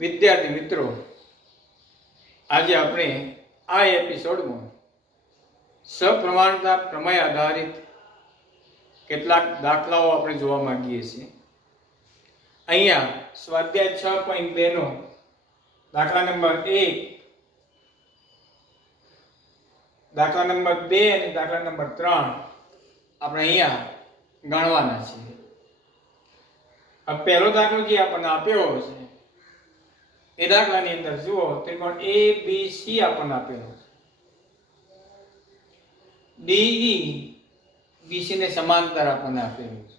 વિદ્યાર્થી મિત્રો, આજે આપણે આ એપિસોડમાં સપ્રમાણતા પ્રમેય આધારિત કેટલાક દાખલાઓ આપણે જોવા માંગીએ છીએ. અહીંયા સ્વાધ્યાય 6.2 નો દાખલા નંબર 1, દાખલા નંબર 2 અને દાખલા નંબર 3 આપણે અહીંયા ગણવાના છે. આ પહેલો દાખલો જે આપણને આપ્યો છે એ દાખલાની અંદર જુઓ, ત્રિકોણ ABC આપણને આપેલો છે. DE BC ને સમાંતર આપણને આપેલું છે.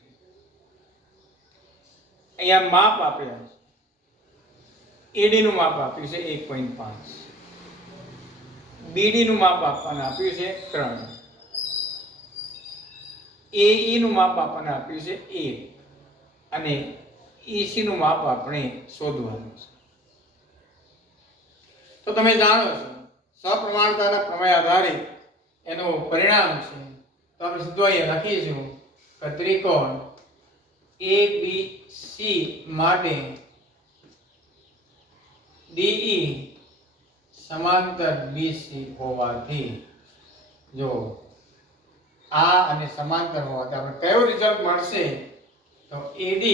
અહીંયા માપ આપેલા છે. AD નું માપ આપ્યું છે 1.5, BD નું માપ આપણને આપ્યું છે 3, AE નું માપ આપણને આપ્યું છે 1 અને EC નું માપ આપણે શોધવાનું છે. તો તમે જાણો છો સપ્રમાણતાના પ્રમેય આધારિત એનું પરિણામ છે. તો આપણે સીધું અહીંયા લખીશું કે ત્રિકોણ ABC માટે DE સમાંતર BC હોવાથી, જો આ અને સમાંતર હોવાથી આપણે કયો રિઝલ્ટ મળશે? તો AD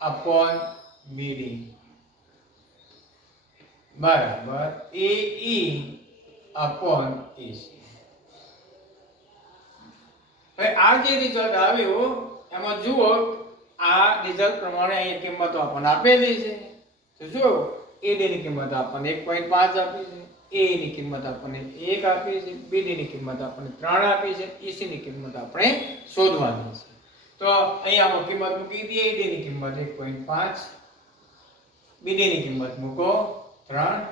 upon BD બરાબર AE upon AC. હવે આ જે રિઝલ્ટ આવ્યો એમાં જુઓ, આ રિઝલ્ટ પ્રમાણે અહીં કિંમતો આપણને આપેલી છે. તો જો AD ની કિંમત આપણને 1.5 આપી છે, A ની કિંમત આપણને 1 આપી છે, BD ની કિંમત આપણને 3 આપી છે, EC ની કિંમત આપણે શોધવાની છે. તો અહીં આપણે કિંમત મૂકી દઈએ. AD ની કિંમત 1.5, BD ની કિંમત મૂકો 3,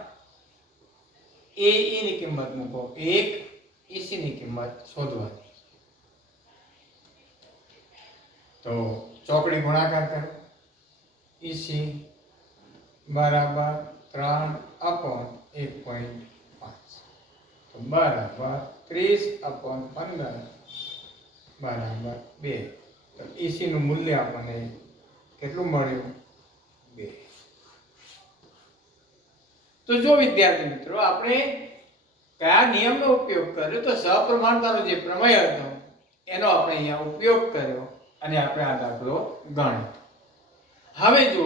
AE ની કિંમત મૂકો 1, EC ની કિંમત શોધવાની. તો ચોકડી ગુણાકાર કરો. EC બરાબર 3 upon 1.5 તો બરાબર 30 upon 15 બરાબર 2. તો EC નું મૂલ્ય આપણને કેટલું મળ્યું? 2. તો જો વિદ્યાર્થી મિત્રો, આપણે કયા નિયમનો ઉપયોગ કર્યો? તો સપ્રમાણતાનો જે પ્રમેય હતો એનો આપણે અહીંયા ઉપયોગ કર્યો અને આપણે આ દાખલો ગણ્યો. હવે જો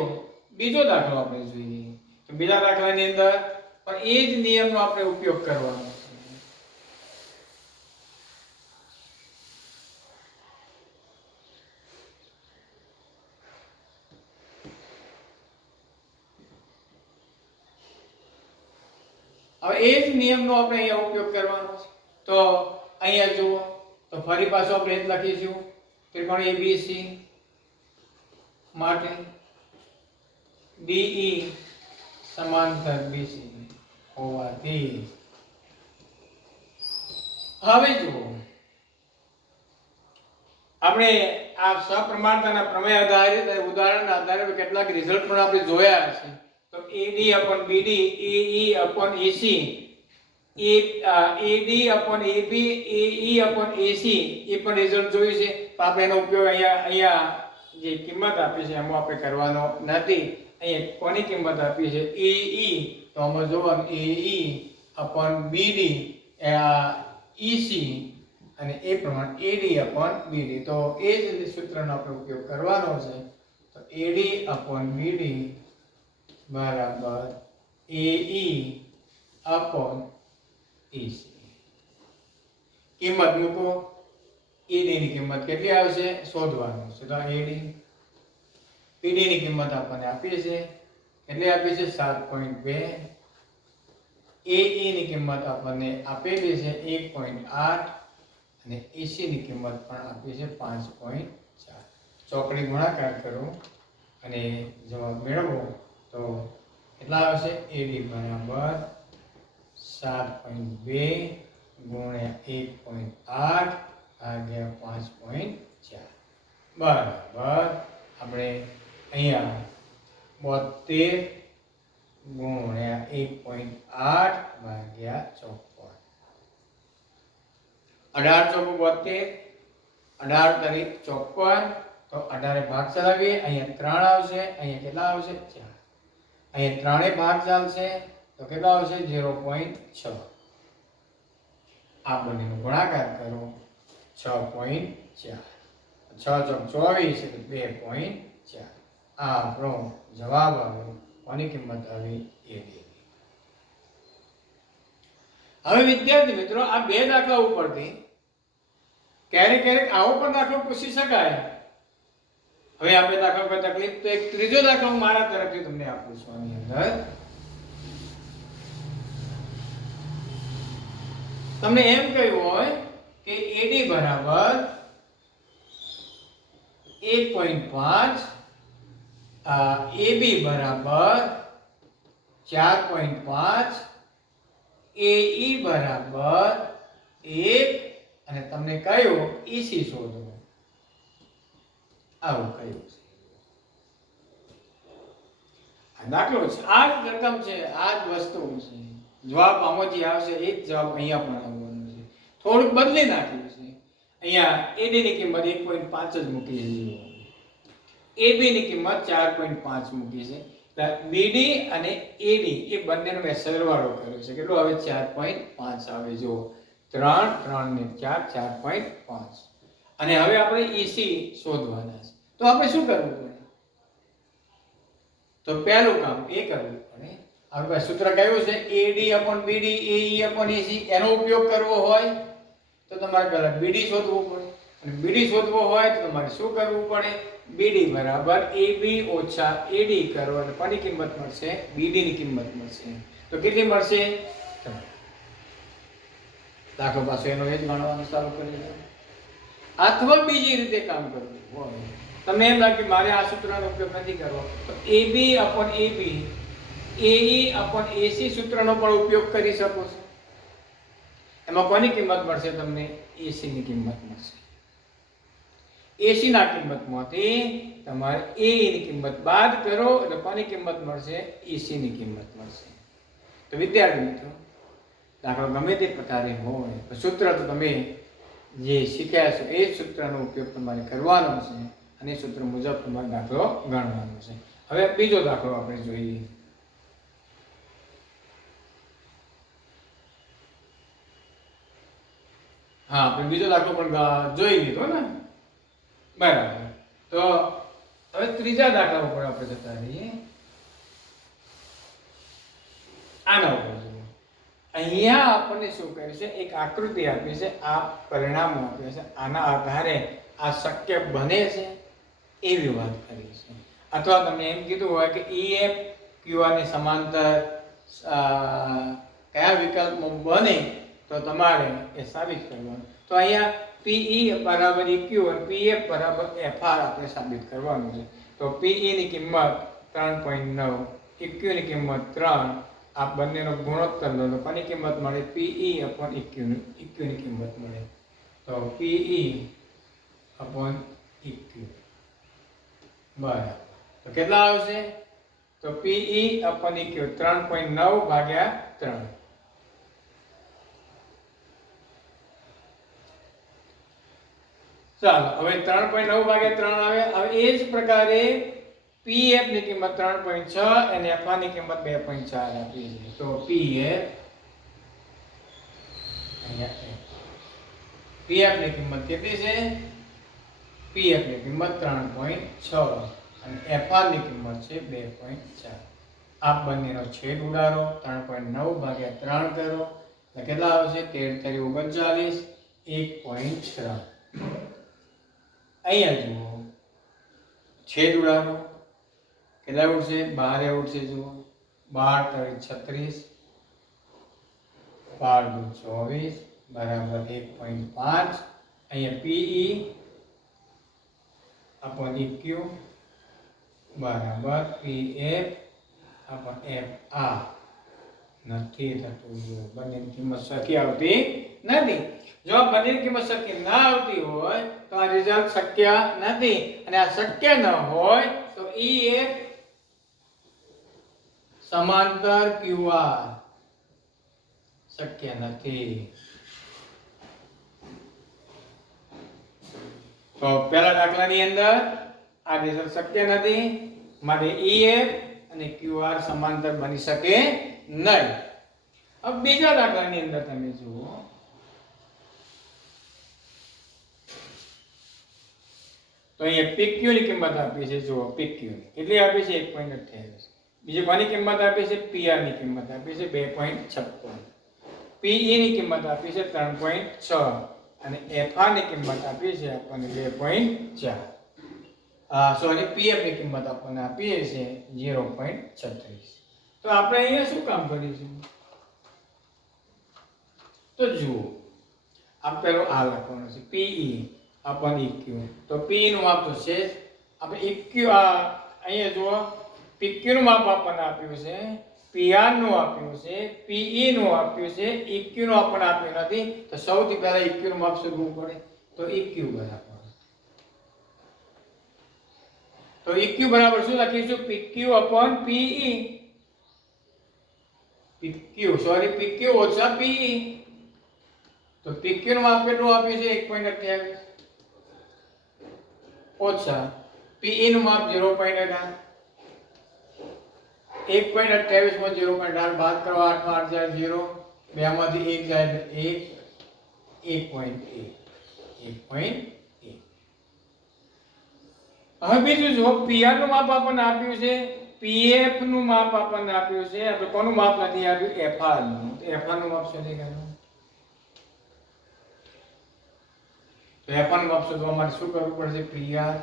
બીજો દાખલો આપણે જોઈએ, તો બીજા દાખલાની અંદર પણ એ જ નિયમનો આપણે ઉપયોગ કરવાનો છે. હવે એ જ નિયમનો આપણે અહીંયા ઉપયોગ કરવાનો છે. તો અહીંયા જુઓ, તો ફરી પાછો આપણે જ લખીશું ત્રિકોણ ABC માટે DE સમાંતર BC હોવાથી, હવે જુઓ આપણે આ સપ્રમાણતાના પ્રમેય આધારિત ઉદાહરણના આધારે કેટલાક રિઝલ્ટ પણ આપણે જોયા છે. તો AD upon BD, AE upon AC, AD upon AB, AE upon AC એ પણ રિઝલ્ટ જોયું છે. તો આપણે એનો ઉપયોગ અહીંયા જે કિંમત આપી છે એમાં આપણે કરવાનો નથી. અહીંયા કોની કિંમત આપી છે? AE. તો આમાં જોવાનું AE upon BD EC અને એ પ્રમાણે AD upon BD. તો એ જ સૂત્રનો આપણે ઉપયોગ કરવાનો છે. તો AD upon BD બરાબર AE upon EC. કિંમત મૂકો. AD ની કિંમત કેટલી આવશે શોધવાનું છે. તો AD, BD ની કિંમત આપણને આપી છે, કેટલી આપી છે? 7.2. AE ની કિંમત આપણને આપેલી છે 1.8 અને EC ની કિંમત પણ આપી છે 5.4. ચોકડી ગુણાકાર કરો અને જવાબ મેળવો તો કેટલા આવશે? AD બરાબર 7.2 ગુણ્યા 1.8 ભાગ્યા 5.4 બરાબર આપણે અહીંયા 72 ગુણ્યા 1.8 ભાગ્યા 54. 18 ચોકુ 72, 18 તારીખ 54. તો 18 ભાગ ચલાવીએ. અહીંયા 3 આવશે, અહીંયા કેટલા આવશે? 4. અહીંયા ત્રણેય ભાગ ચાલશે તો કેટલો આવશે 0.6. આ બંનેનો ગુણાકાર કરો 6.4. 6 ચોક 24 એટલે 2.4. આ આપણો જવાબ આવ્યો. કોની કિંમત આવી? AB. હવે વિદ્યાર્થી મિત્રો આ બે દાખલા ઉપરથી ક્યારેક ક્યારેક આવો પણ દાખલો પૂછી શકાય. હવે આપણે દાખલા પર તકલીફ તો એક ત્રીજો દાખલો હું મારા તરફથી તમને આપું છું. આની અંદર તમને એમ કહ્યું હોય કે AD બરાબર 1.5, AB બરાબર 4.5, AE બરાબર 1 અને તમને કહ્યું EC શોધો. આવું કહ્યું છે. આ દાખલો છે, આ જ રકમ છે, આ જ વસ્તુ છે. જવાબ આમાંથી આવશે એ જ જવાબ અહીંયા પણ આવવાનો છે. થોડુંક બદલી નાખ્યું છે. અહીંયા AD ની કિંમત 1.5 જ મૂકી છે. AB ની કિંમત 4.5 મૂકી છે. BD અને AD એ બંનેનો મેં સરવાળો કર્યો છે. કેટલો આવે? 4.5 આવે. જો 3 3 ને 4 4.5. અને હવે આપણે EC શોધવાના છે. તો આપણે શું કરવું પડે? તો પહેલું કામ એ કરવું પડે. આપણે સૂત્ર કયું છે? AD/BD AE/AC. એનો ઉપયોગ કરવો હોય તો તમારે પહેલા BD શોધવું પડે. અને BD શોધવો હોય તો તમારે શું કરવું પડે? BD બરાબર AB ઓછા AD કરો અને કોની કિંમત મળશે? BD ની કિંમત મળશે. તો કેટલી મળશે? દાખલો પાસે એનો એ જ ગણવાનું ચાલુ કરી દો. અથવા બીજી રીતે કામ કરવું હોય, તમને એમ લાગે મારે આ સૂત્રનો ઉપયોગ નથી કરવો, તો AB/AB AE/AC સૂત્રનો પણ ઉપયોગ કરી શકો છો. એમાં કોની કિંમત મળશે? તમને AC ની કિંમત મળશે. AC ના કિંમતમાંથી તમારે AE ની કિંમત બાદ કરો એટલે કોની કિંમત મળશે? EC ની કિંમત મળશે. તો વિદ્યાર્થી મિત્રો, દાખલો ગમે તે પ્રકારે હોય તો સૂત્ર તો તમે જે શીખ્યા છો એ સૂત્રનો ઉપયોગ તમારે કરવાનો છે અને એ સૂત્ર મુજબ તમારે દાખલો ગણવાનો છે. હવે બીજો દાખલો આપણે જોઈએ. હા, આપણે બીજો દાખલો પણ જોઈ લીધો ને, બરાબર. તો હવે ત્રીજા દાખલા ઉપર આપણે જતા રહીએ. આના ઉપર જુઓ. અહીંયા આપણને શું કહે છે? એક આકૃતિ આપી છે, આ પરિણામો આપે છે, આના આધારે આ શક્ય બને છે એવી વાત કરી છે. અથવા તમને એમ કીધું હોય કે EF QR ની સમાંતર કયા વિકલ્પમાં બને તો તમારે એ સાબિત કરવાનું. તો અહીંયા PE બરાબર EQ અને PF બરાબર FR આપણે સાબિત કરવાનું છે. તો PE ની કિંમત 3.9, EQ ની કિંમત 3, આ બંનેનો ગુણોત્તર લો તો કોની કિંમત મળે? PE/EQ ની કિંમત મળે. તો PE/EQ બરાબર. તો કેટલા આવશે? તો PE/EQ 3.9 ભાગ્યા 3. ચાલો હવે 3.9 ભાગ્યા 3 આવે. હવે એ જ પ્રકારે PF ની કિંમત 3.6 અને FR ની કિંમત 2.4 આપી છે. તો PF અહીંયા PF ની કિંમત કેટલી છે? PF ની કિંમત 3.6 અને FR ની કિંમત છે 2.4. આ બંનેનો છેદ ઉડાડો, 3.9 ભાગ્યા 3 કરો એટલે કેટલા આવશે? 13 39 1.3. અહીંયા જુઓ, છેદ ઉડાડો કેટલા ઉડશે? 12 ઉડશે. જુઓ 12 36, 12 24 બરાબર 1.5. અહીંયા PE/EQ બરાબર PF/FR નથી થતું. બંનેની કિંમત સરખી આવતી નથી. જો બંનેની કિંમત સરખી ના આવતી હોય તો આ રિઝલ્ટ શક્ય નથી, અને આ શક્ય ન હોય તો EF સમાંતર QR શક્ય નથી. તો પહેલા દાખલાની અંદર આ રિઝલ્ટ શક્ય નથી, માટે EF અને QR સમાંતર બની શકે નહીં. હવે બીજા દાખલાની અંદર તમે જુઓ, તો અહીંયા PQ ની કિંમત આપી છે. જુઓ PQ કેટલી આપી છે? 1.28. બીજી કોની કિંમત આપી છે? PR ની કિંમત આપી છે 2.56. PE ની કિંમત આપી છે 3.6 અને FR ની કિંમત આપી છે આપણને 2.4. સોરી, PF ની કિંમત આપણને આપી છે 0.36. તો આપણે અહીંયા શું કામ કરીશું? તો જુઓ, આ પેલો આ લખવાનું છે PE upon EQ. તો PE નું માપ તો છે જ. આપણે EQ અહીંયા જુઓ, PQ નું માપ આપણને આપ્યું છે, PR નું આપ્યું છે, PE નું આપ્યું છે, EQ નું આપણને આપ્યું નથી. તો સૌથી પહેલા EQ નું માપ શોધવું પડે. તો EQ બરાબર, તો EQ બરાબર શું લખીશું? PQ upon PE. PQ ઓછા PE. તો PQ નું માપ કેટલું આપ્યું છે? 1.28 ઓછા PE નું માપ 0.18. 1.28 માં 0.8 બાદ કરો, 8 માં 8 જાય 0, 2 માંથી 1 જાય એટલે 1. હવે બીજું જો PR નું માપ આપણને આપ્યું છે, PF નું માપ આપણને આપ્યું છે, આપણે કોનું માપ નથી આપ્યું? FR નું. તો FR નું માપ શોધી કાઢો. તો FR નું માપ શોધવા માટે શું કરવું પડશે? PR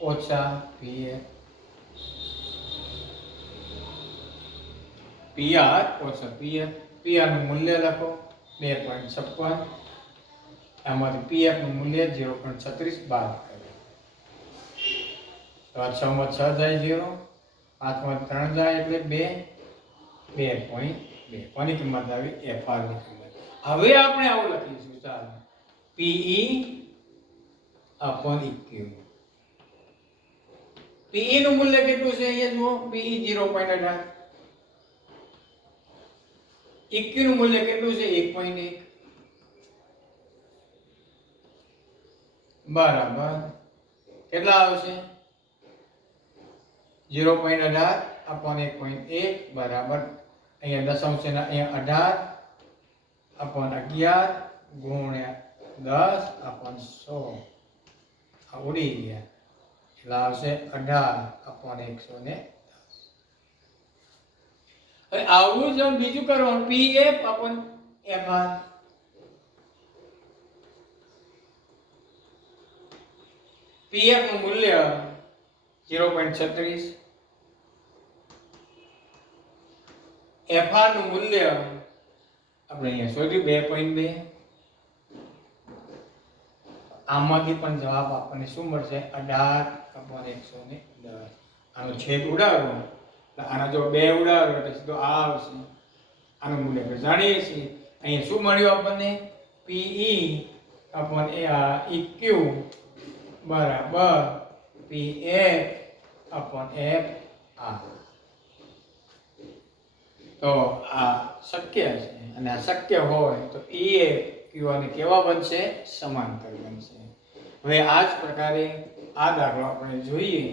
ઓછા PF. PR ઓછા PF. PR નું મૂલ્ય લખો 2.56. આમાંથી PF નું મૂલ્ય 0.36 બાદ કરો. તો 6 માં 6 જાય 0, 5 માં 3 જાય એટલે 2.2. કોની કિંમત આવી? FR ની કિંમત. હવે આપણે આવું લખીશું, ચાલો, PE upon EQ. PE નું મૂલ્ય કેટલું છે? અહીંયા જુઓ, PE 0.18. EQ નું મૂલ્ય કેટલું છે? 1.1. બરાબર કેટલા આવશે? 0.18 upon 1.1 બરાબર, અહીંયા દશાંશ છે ને, અહીંયા 18 upon 11 ગુણ્યા 10 upon 100. આ ઉડી ગયા એટલે આવશે 18 upon 110. હવે આવું જ બીજું કરવાનું, PF upon FR. PF નું મૂલ્ય 0.36, FR નું મૂલ્ય આપણે અહીંયા શોધ્યું 2.2. આમાંથી પણ જવાબ આપણને શું મળશે? 18/110. આનો છેદ ઉડાડો એટલે આના જો 2 ઉડાડો એટલે સીધો આ આવશે. આનું મૂલ્ય આપણે જાણીએ છીએ. અહીંયા શું મળ્યું આપણને? PE upon EQ બરાબર PF upon FR. તો આ શક્ય છે, અને આ શક્ય હોય તો EQ અને કેવા બનશે? સમાંતર બનશે. હવે આ જ પ્રકારે આ દાખલો આપણે જોઈએ.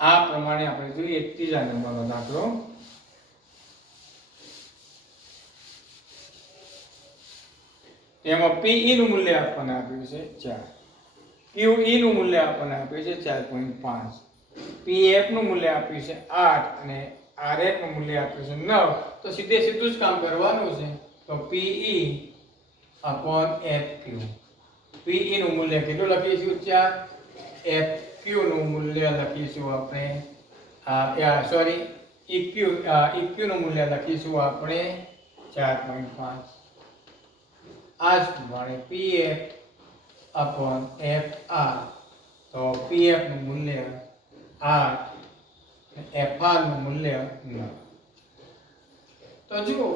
આ પ્રમાણે આપણે જોઈએ ત્રીજા નંબરનો દાખલો. એમાં PE નું મૂલ્ય આપણને આપ્યું છે 4, QE નું મૂલ્ય આપણને આપ્યું છે 4.5, PF નું મૂલ્ય આપ્યું છે 8 અને RF નું મૂલ્ય આપ્યું છે 9. તો સીધે સીધું જ કામ કરવાનું છે. તો PE upon FQ. PE નું મૂલ્ય કેટલું લખીશું? 4. FQ નું મૂલ્ય લખીશું આપણે EQ નું મૂલ્ય લખીશું આપણે 4.5. આ જ પ્રમાણે PF upon FR. તો PF નું મૂલ્ય 8 અને FR નું મૂલ્ય 9. તો જુઓ,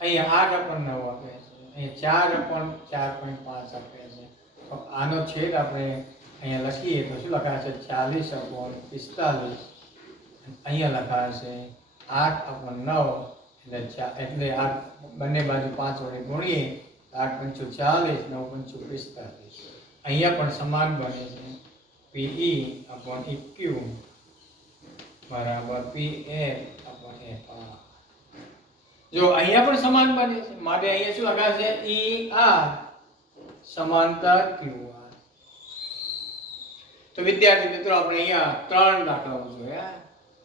અહીંયા 8 upon 9 આપે છે, અહીંયા 4 upon 4.5 આપે છે. તો આનો છેદ આપણે અહીંયા લખીએ તો શું લખાશે? 40 upon 45. અહીંયા લખાશે 8 upon 9 એટલે આ બંને બાજુ 5 વડે ગુણીએ 8 × 40, 9 × 45. અહીંયા પણ સમાન બને છે. PE upon EQ બરાબર PL upon FR. જો અહીંયા પણ સમાન બને છે માટે અહીંયા શું લખાશે ER સમાંતર QR. તો વિદ્યાર્થી મિત્રો આપણે અહીંયા ત્રણ દાખલાઓ જોયા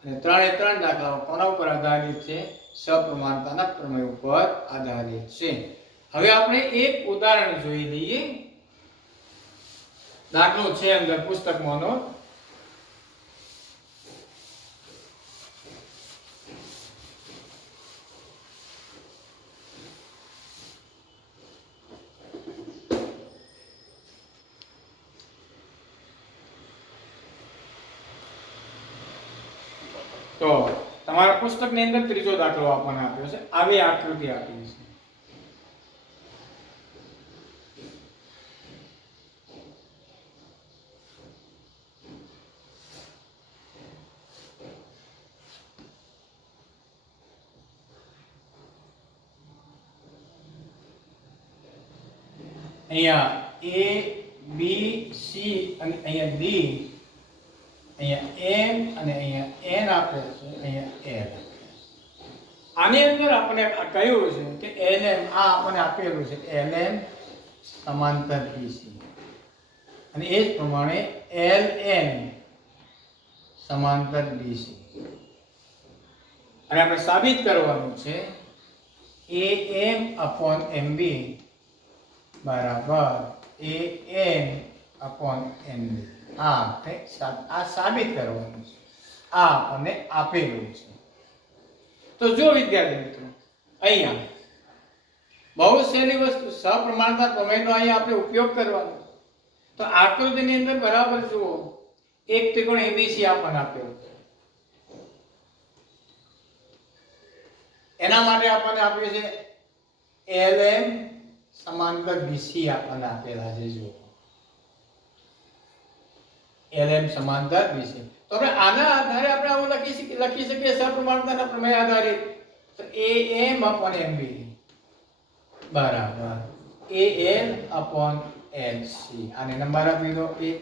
અને ત્રણ દાખલાઓ કોના ઉપર આધારિત છે? સપ્રમાણતાના પ્રમેય ઉપર આધારિત છે. હવે આપણે એક ઉદાહરણ જોઈ લઈએ. દાખલો છે અંદર પુસ્તકમાંનો. તો તમારા પુસ્તકની અંદર ત્રીજો દાખલો આપણને આપ્યો છે. આવી આકૃતિ આપી છે. અહીંયા A B C અને અહીંયા D, અહીંયા M અને અહીંયા N આપે છે, અહીંયા L. આની અંદર આપણે કહ્યું છે કે LM આ આપણને આપેલું છે LM સમાંતર BC અને એ જ પ્રમાણે LN સમાંતર BC અને આપણે સાબિત કરવાનું છે AM upon MB બરાબર AN upon NB. આ સાબિત કરવાનું છે. આ આપણને આપેલું છે. તો જો વિદ્યાર્થી મિત્રો અહીંયા બહુ સહેલી વસ્તુ સપ્રમાણતા પ્રમેયનો અહીંયા આપણે ઉપયોગ કરવાનો. તો આકૃતિની અંદર બરાબર જુઓ એક ત્રિકોણ ABC આપણને આપ્યો છે. એના માટે આપણને આપ્યું છે LM સમાંતર BC આપણને આપેલા છે. જુઓ LM સમાંતર BC. તો આપણે આના આધારે આપણે આવું લખી શકીએ સપ્રમાણતાના પ્રમેય આધારિત. તો AM upon MB બરાબર AL upon LC. આને નંબર આપી દો 1.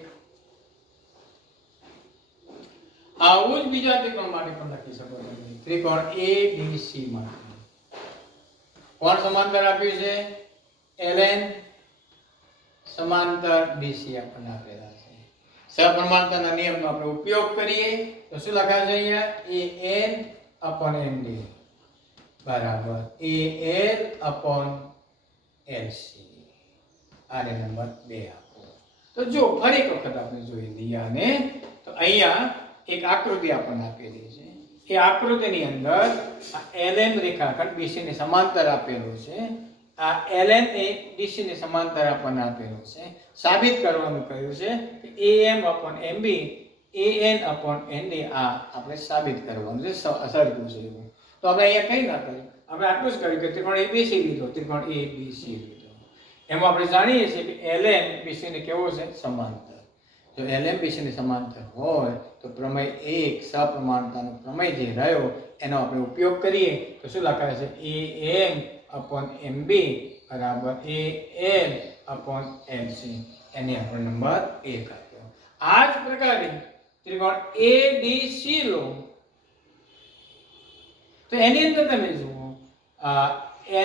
આવું જ બીજા ત્રિકોણ માટે પણ લખી શકો છો. ત્રિકોણ ABC માટે કોણ સમાંતર આપ્યું છે? LN સમાંતર BC આપણને આપેલા છે. સપ્રમાણતાના નિયમનો આપણે ઉપયોગ કરીએ તો શું લખાશે અહીંયા AN upon MD બરાબર AL upon LC. આને નંબર 2 આપો. તો જો ફરી એક વખત આપણે જોઈ લઈએ આને. તો અહીંયા એક આકૃતિ આપણને આપેલી છે. એ આકૃતિની અંદર આ LM રેખાખંડ BC ને સમાંતર આપેલું છે. આ LN એ DC ને સમાંતર આપણને આપેલું છે. સાબિત કરવાનું કહ્યું છે કે AM upon MB AN upon ND આ આપણે સાબિત કરવાનું છે. સરખું છે એવું. તો આપણે અહીંયા કઈ ના કર્યું, આપણે આટલું જ કર્યું કે ત્રિકોણ ABC લીધો, ત્રિકોણ ABC લીધો. એમાં આપણે જાણીએ છીએ કે LM BC ને કેવો છે? સમાંતર. જો LM BC ને સમાંતર હોય તો પ્રમેય 1 સપ્રમાણતાનો પ્રમેય જે રહ્યો એનો આપણે ઉપયોગ કરીએ તો શું લખાય છે? AM upon MB બરાબર AL upon LC. એની આપણે નંબર 1 આપ્યો. આ જ પ્રકારે ત્રિકોણ ABC લો તો એની અંદર તમે જુઓ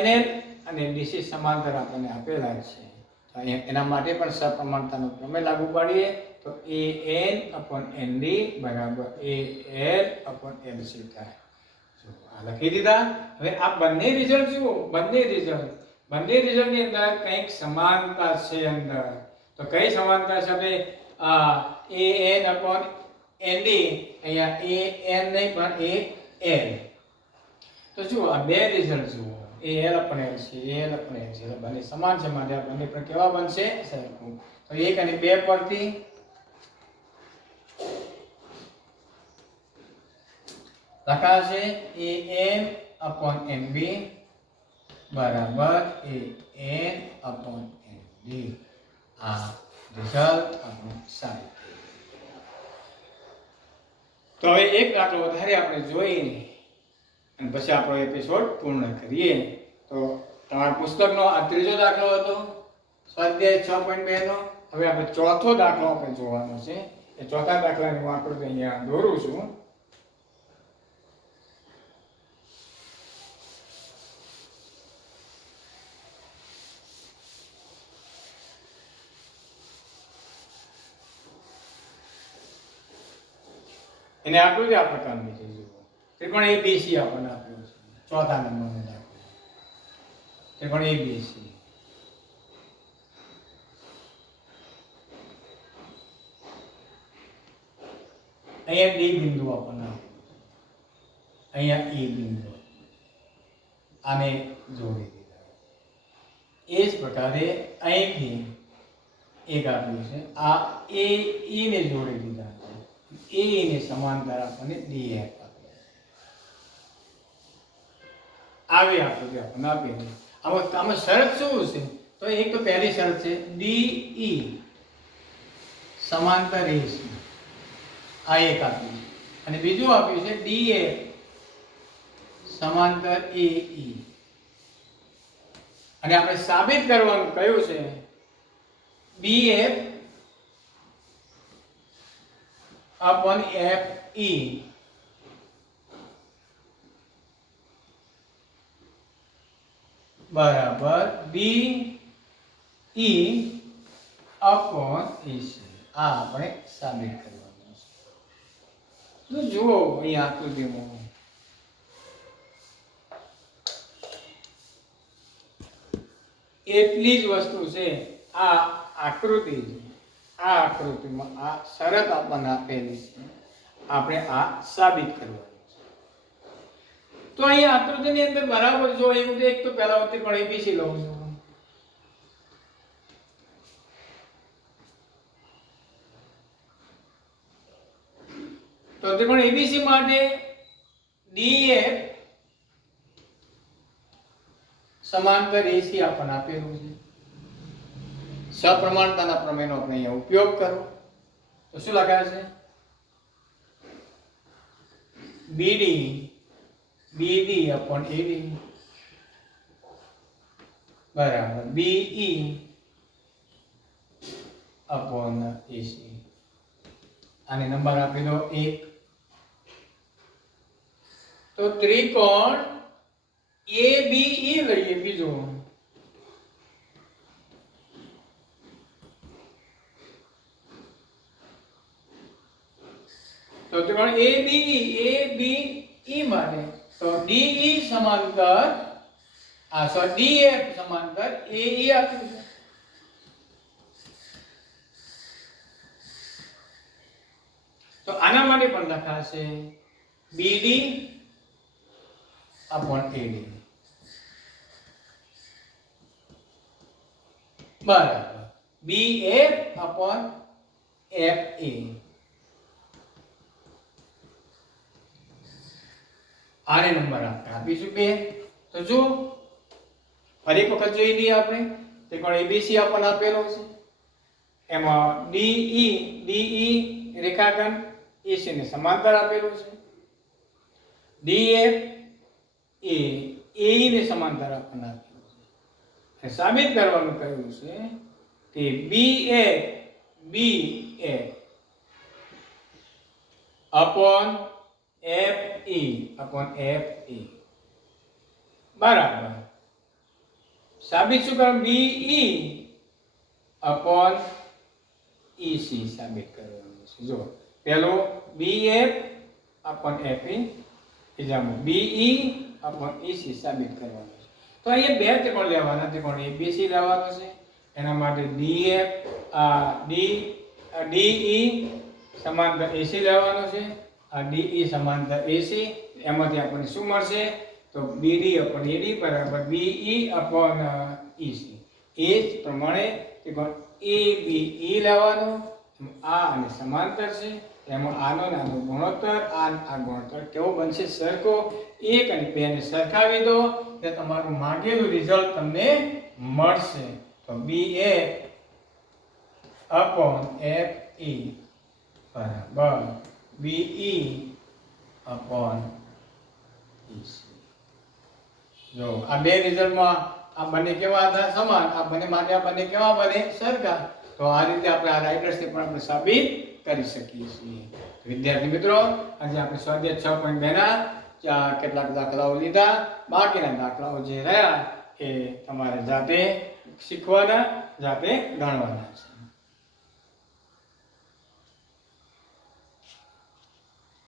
NL અને DC સમાંતર આપણને આપેલા છે. તો એના માટે પણ સપ્રમાણતાનો પ્રમેય લાગુ પાડીએ તો AN upon ND બરાબર AL upon LC થાય. આ લખી દીધા. હવે આ બંને રિઝલ્ટ જુઓ. બંને રિઝલ્ટની અંદર કંઈક સમાનતા છે અંદર. તો કઈ સમાનતા છે? આપણે AN upon ND અહીંયા AN નહીં પણ AL. તો જુઓ આ બે રિઝલ્ટ જુઓ AL upon LC બંને સમાન છે માટે આ બંને પણ કેવા બનશે? સરખું. તો 1 અને 2 પરથી લખાશે AM upon MB બરાબર AN upon ND. આ રિઝલ્ટ આપણું સાબિત. તો હવે એક દાખલો વધારે આપણે જોઈએ અને પછી આપણો એપિસોડ પૂર્ણ કરીએ. તો તમારા પુસ્તકનો આ ત્રીજો દાખલો હતો સ્વાધ્યાય 6.2 નો. હવે આપણે ચોથો દાખલો આપણે જોવાનો છે. એ ચોથા દાખલાની હું આકૃતિ અહીંયા દોરું છું. એને આકૃતિ આ પ્રકારની છે જુઓ ત્રિકોણ એબીસી આપણને આપ્યું છે ચોથા નંબરનો દાખલો ત્રિકોણ એબીસી અહીંયા ડી બિંદુ આપણને આપ્યું છે અહીંયા એ બિંદુ આને જોડી દીધા એ જ પ્રકારે અહીંથી એક આપ્યું છે આ એ ને જોડી દીધા છે એ ને સમાંતર આપણને ડીએફ આવી આકૃતિ આપણને આપેલી આમાં શરત શું છે તો એક તો પહેલી શરત છે ડીઈ સમાંતર એસી આ એક આપ્યું છે અને બીજું આપ્યું છે ડીએફ સમાંતર એઈ અને આપણે સાબિત કરવાનું કયું છે BF upon FE બરાબર BE upon AC આ આપણે સાબિત કરવાનું છે તો જુઓ અહીં આકૃતિમાં એટલી જ વસ્તુ છે આ આકૃતિ છે આ આકૃતિમાં આ શરત આપણને આપેલી છે આપણે આ સાબિત કરવાનું છે તો અહીં આકૃતિની અંદર બરાબર જો એવું એક તો પહેલા વખતે પણ એબીસી લઉં છું તો તે પણ એબીસી માટે ડીએફ સમાંતર એસી આપણને આપેલું છે સપ્રમાણતાના પ્રમેયનો આપણે અહીંયા ઉપયોગ કરો તો શું લખાય છે BD upon AD બરાબર BE upon AC આને નંબર આપી દો 1 તો ત્રિકોણ ABE લઈએ બીજો તો ત્રિકોણ ABE માટે તો DE સમાંતર DF સમાંતર AE આપ્યું છે તો આના માટે પણ લખાશે BD upon AD બરાબર BF upon FA આને નંબર આપણે આપીશું 2 તો જો ફરી એક વખત જોઈ લઈએ આપણે ત્રિકોણ એબીસી આપણને આપેલો છે એમાં DE રેખાખંડ AC ને સમાંતર આપેલું છે DF AE ને સમાંતર આપણને આપેલું છે સાબિત કરવાનું કહ્યું છે કે BF upon FE upon FE બરાબર સાબિત શું કરવાનું BE upon EC સાબિત કરવાનું છે જો પહેલો BF upon FE બીજામાં BE upon EC સાબિત કરવાનું છે તો અહીંયા બે ત્રિકોણ લેવાના ત્રિકોણ ABC લેવાનો છે એના માટે DF DE સમાંતર AC લેવાનો છે આ DE સમાંતર AC એમાંથી આપણને શું મળશે તો BD upon AD બરાબર BE upon EC એ જ પ્રમાણે ત્રિકોણ ABE લેવાનો આ અને સમાંતર છે એમાં આનો નાનો ગુણોત્તર આ ગુણોત્તર કેવો બનશે સરખો 1 અને 2 ને સરખાવી દો એટલે તમારું માંગેલું રિઝલ્ટ તમને મળશે તો BF upon FE બરાબર BE upon EC જો આ બે રિઝલ્ટમાં આ બંને કેવા હતા સમાન આ બંને માટે આ બંને કેવા બને સરખા તો આ રીતે આપણે આ રાઇટર્સથી પણ આપણે સાબિત કરી શકીએ છીએ વિદ્યાર્થી મિત્રો આજે આપણે સ્વાધ્યાય 6.2 ના કેટલાક દાખલાઓ લીધા બાકીના દાખલાઓ જે રહ્યા એ તમારે જાતે શીખવાના જાતે ગણવાના છે